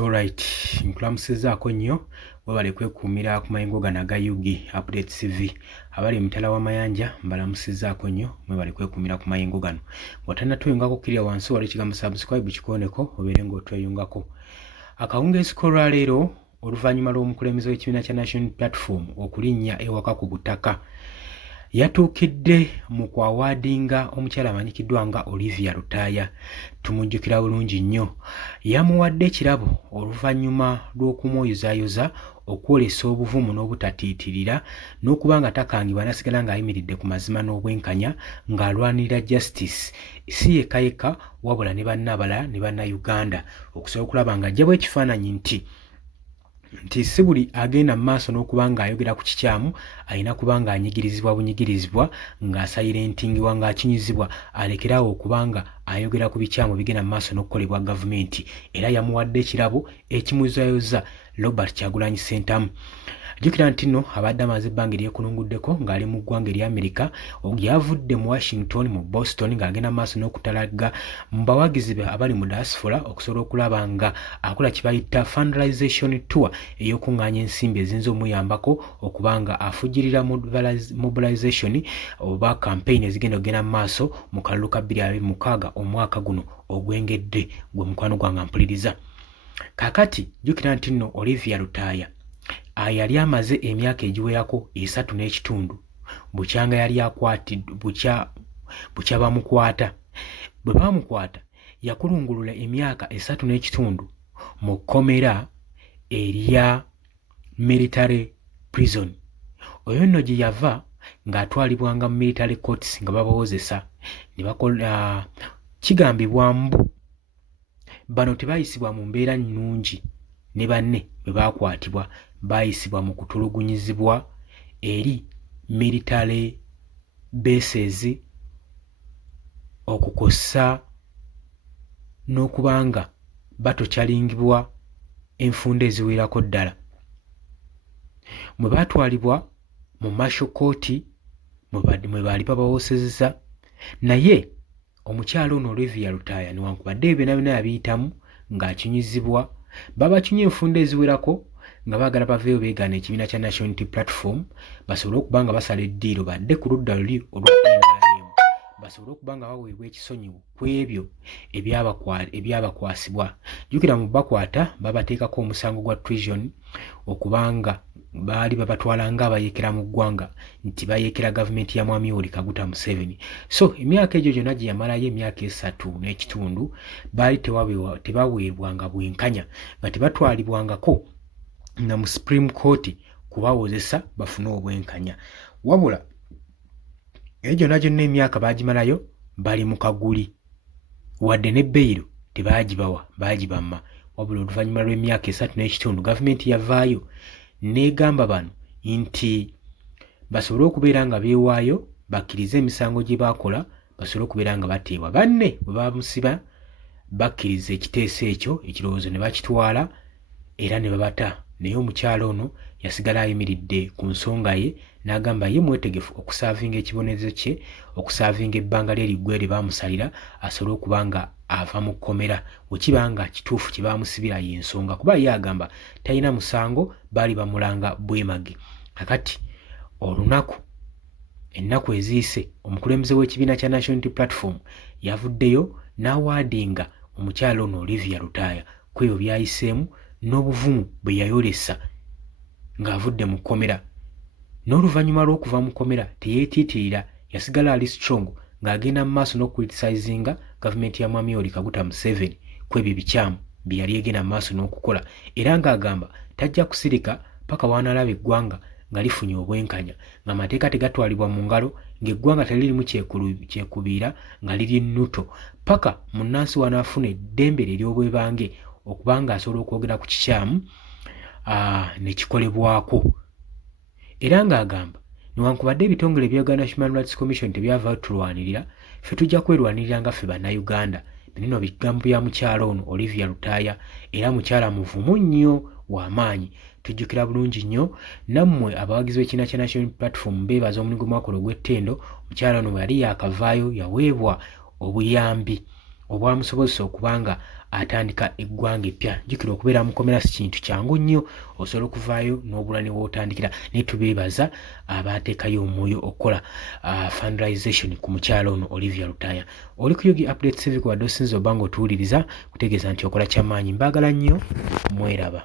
Alright, nkulamusizaako nnyo webale kwekuumira ku mayingo gano aga UG Update TV. Abali mutala w'amayanja mbalamusizaako nnyo mwebale kwekuumira ku mayingo gano. Bw'otannatweyungako kirya wansi wali ekigambo subscribe kikooneko obeere ng'otweyungako. Akawungeezi k'olwaleero oluvannyuma lw'omukulembeze w'ekibiina kya National Platform okulinnya ewaka ku butaka yatuukidde mu kwawaadinga omukyala amanyikiddwa nga Olivia Lutaaya. Tumujjukira bulungi nnyo. Yamuwadde ekirabo oluvannyuma lw'okumwoyozaayoza okwolesa obuvumu n'obutatiitirira n'okuba nga takangibwa nasigala ng'ayimiridde ku mazima n'obwenkanya ng'alwanirira justice si yekka yekka wabula ne bannabala ne bannayuganda okusobola okulaba ng'ajjamu ekifaananyi nti si buli agenda mu maaso n'okuba ng'ayogera ku kikyamu alina kuba ng'anyigirizibwa bunyigirizibwa ng'asayirentingibwa ng'akinyizibwa alekeraawo okuba nga ayogera ku bikyamu bigenda mu maaso n'okukolebwa gavumenti. Era yamuwadde ekirabo ekimuzaayoza Robert Kyagulanyi Ssentamu. Jjukira nti nno abadde amaze ebbanga eryekulunguddeko ng'ali mu ggwanga erya Amerika yavudde mu Washington mu Boston ng'agenda mu maaso n'okutalaga mu bawagizi be abali mu diaspora okusobola okulaba nga akola kye bayita fundraisation tour ey'okuŋŋaanya ensimbi eziyinza omuyambako okuba nga afujjirira mobilization oba campaign ezigenda okugenda mu maaso mu kalulu ka 2026 omwaka guno ogwengedde gwe mukwano gwange mpuliriza. Kaakati jjukira nti nno Olivia Lutaaya yali amaze emyaka egiwerako 3.5 bukyanga yali akwatiddwa bukya bamukwata. Bwe bamukwata yakulungulula emyaka 3.5 mu kkomera erya military prison. Oyo nno gye yava ng'atwalibwanga mu military courts nga babawozesa ne bakola kigambibwa mbu bano tebayisibwa mu mbeera nnungi ne banne bwe baakwatibwa bayisibwa mu kutulugunyizibwa eri military bases okukosa n'okubanga batokyalingibwa enfunda eziwerako ddala. Mwe baatwalibwa mu martial court mwe baali babawosezeza naye omukyalo ono Olivia Lutaaya newankubadde ebyo byonna yabiyitamu ng'akinyizibwa babakinye enfunda eziwerako nga baagala baveeyo beegaana ekibiina kya National Platform basobole okuba nga basala eddiiro badde ku ludda luli olwa NRM basobole okuba nga baweebwa ekisonyiwo ku ebyo ebyabakwasibwa. Jjukira mu bakwata babateekako omusango gwa treason okubanga baali babatwala ng'abayeekera mu ggwanga nti bayeekera gavumenti ya Mwami Yoweri Kaguta Museveni. So emyaka egyo gyonna gye yamalayo emyaka 3.5 baali tebaweebwanga bwenkanya nga tebatwalibwangako na mu Supreme Court kubawozesa bafune obwenkanya wabula egyo gyonna emyaka baagimalayo bali mu kaguli wadde ne beyiro tebaagibawa baagibamma wabula oluvannyuma lw'emyaka 3.5 gavumenti yavaayo n'egamba bano nti basobole okubeera nga beewaayo bakkirize emisango gye baakola basobole okubeera nga bateebwa. Banne bwe bamusiba bakkiriza ekiteeso ekyo ekirowoozo ne bakitwala era ne babata naye omukyalo ono yasigala ayimiridde ku nsonga ye n'agamba ye mwetegefu okusaavinga ekibonerezo kye okusaavinga ebbanga lye liggwe lye baamusalira asobole okuba nga ava mu kkomera wekiba nga kituufu kye baamusibira y'ensonga kuba ye agamba talina musango baali bamulanga bwemage. Kakati ennaku eziyise omukulembeze w'ekibiina kya National Platform yavuddeyo n'awaadinga omukyalo ono Olivia Lutaaya ku ebyo byayiseemu n'obuvumu bwe yayolesa ng'avudde mu kkomera n'oluvannyuma lw'okuva mu kkomera teyeetiitirira yasigala ali strong ng'agenda mu maaso n'okucriticizinga gavumenti ya Mwami Yoweri Kaguta Museveni ku ebyo bikyamu bye yali egenda mu maaso n'okukola era ng'agamba tajja kusirika paka w'anaalaba eggwanga nga lifunye obwenkanya ng'amateeka tegatwalibwa mu ngalo ng'eggwanga teririmu kyekubiira nga liri nnuto paka munnansi wanaafuna eddembe ery'obwebange okuba ng'asobola okwogera ku kikyamu ne kikolebwako. Era ng'agamba newankubadde ebitongole bya Uganda Human Rights Commission tebyavaayo tulwanirira ffe tujja kwerwanirira nga ffe bannayuganda. Bino bigambo bya mukyalo ono Olivia Lutaaya era mukyala muvumu nnyo w'amaanyi. Tujjukira bulungi nnyo nammwe abawagizi b'ekibiina kya National Platform beebaza omulimu gw'akola ogw'ettendo mukyala ono yali yaakavaayo yaweebwa obuyambi obwamusobozesa okuba nga atandika eggwanga eppya. Jjukira okubeera mukomera si kintu kyangu nnyo, osobola okuvaayo n'obula ne wootandikira. Naye tubeebaza abaateekayo omwoyo okukola fundraisation ku mukyala ono Olivia Lutaya. Oli ku Yugi Update TV, kwadde osinza obba ng'otuwuliriza kutegeeza nti okola kyamaanyi. Mbaagala nnyo, mweraba.